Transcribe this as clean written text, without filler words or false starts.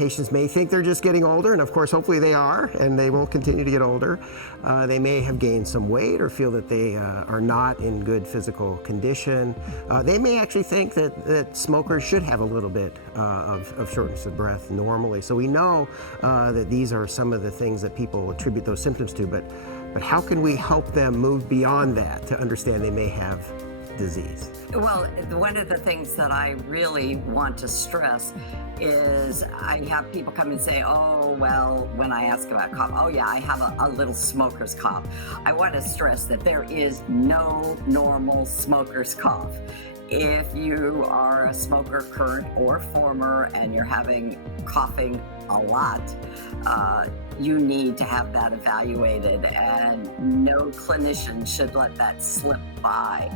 patients may think they're just getting older, and of course, hopefully they are, and they will continue to get older. They may have gained some weight or feel that they are not in good physical condition. They may actually think that smokers should have a little bit of shortness of breath normally. So we know that these are some of the things that people attribute those symptoms to, but how can we help them move beyond that to understand they may have disease? Well, one of the things that I really want to stress is I have people come and say, oh, well, when I ask about cough, oh, yeah, I have a little smoker's cough. I want to stress that there is no normal smoker's cough. If you are a smoker, current or former, and you're having coughing a lot, you need to have that evaluated, and no clinician should let that slip by.